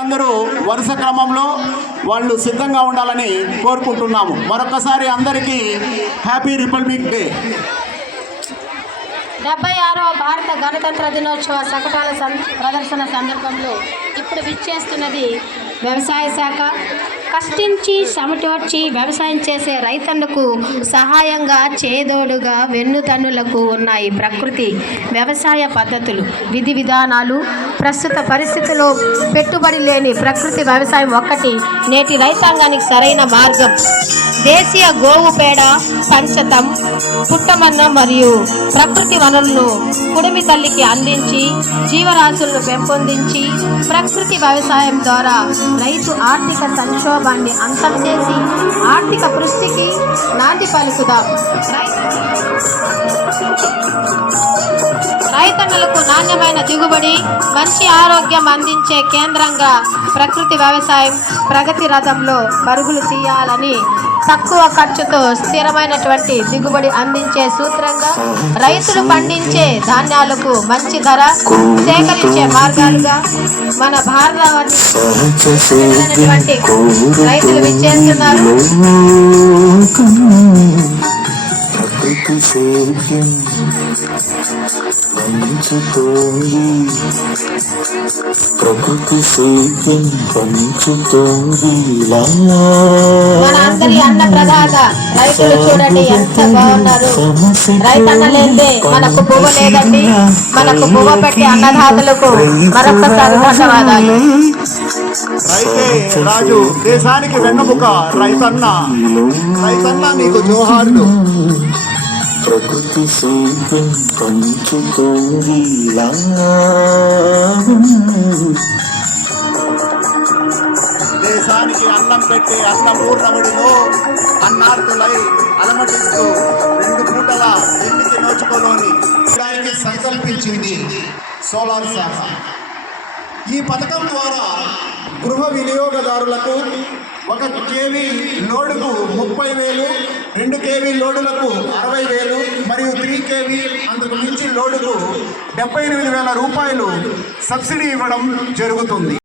అందరూ వరుస క్రమంలో వాళ్ళు సిద్ధంగా ఉండాలని కోరుకుంటున్నాము. మరొకసారి అందరికీ హ్యాపీ రిపబ్లిక్ డే. 76వ భారత గణతంత్ర దినోత్సవ శకటాల ప్రదర్శన సందర్భంలో ఇప్పుడు విచ్చేస్తున్నది వ్యవసాయ శాఖ. కష్టించి సమటోడ్చి వ్యవసాయం చేసే రైతన్నకు సహాయంగా చేదోడుగా వెన్నుతన్నులకు ఉన్నాయి ప్రకృతి వ్యవసాయ పద్ధతులు, విధి విధానాలు. ప్రస్తుత పరిస్థితుల్లో పెట్టుబడి లేని ప్రకృతి వ్యవసాయం ఒక్కటి నేటి రైతాంగానికి సరైన మార్గం. దేశీయ గోవు పేడ, పంచతం, పుట్టమన్నం మరియు ప్రకృతి వనరులను కుడిమి తల్లికి అందించి జీవరాశులను పెంపొందించి ప్రకృతి వ్యవసాయం ద్వారా రైతు ఆర్థిక సంక్షోభాన్ని అంతం చేసి ఆర్థిక పుష్టికి నాంది పలుకుదాం. రైతన్నలకు నాణ్యమైన దిగుబడి, మంచి ఆరోగ్యం అందించే కేంద్రంగా ప్రకృతి వ్యవసాయం ప్రగతి రథంలో పరుగులు తీయాలని, తక్కువ ఖర్చుతో స్థిరమైనటువంటి దిగుబడి అందించే సూత్రంగా రైతులు పండించే ధాన్యాలకు మంచి ధర సేకరించే మార్గాలుగా మన భారతదేశంలోని రైతులు విచ్చేస్తున్నారు. ప్రకృతి సేద్యం పంచుతోంది. మన అందరి అన్న ప్రదాత రైతులు చూడండి ఎంత బాగున్నారు. రైతన్న లేదే మనకు పువ్వు లేదండి. మనకు పువ్వు పెట్టి అన్నదాతలకు మరొకసారి ధన్యవాదాలు. రైతే రాజు, దేశానికి వెన్నముక రైతన్న. రైతన్న నీకు జోహార్లు. ప్రకృతి సేద్యం పంచుతోంది. దేశానికి అన్నం పెట్టి అన్నపూర్ణముడిలో అన్నార్థులై అలమటిస్తూ 2 పూటల ఇంటికి నోచుకోలోని దానికి సంకల్పించింది సోలార్ శాఖ. ఈ పథకం ద్వారా గృహ వినియోగదారులకు 1 kV లోడుకు 30,000, 2 kV లోడులకు 60,000 మరియు 3 kV అందుకు మించి లోడుకు 78,000 రూపాయలు సబ్సిడీ ఇవ్వడం జరుగుతుంది.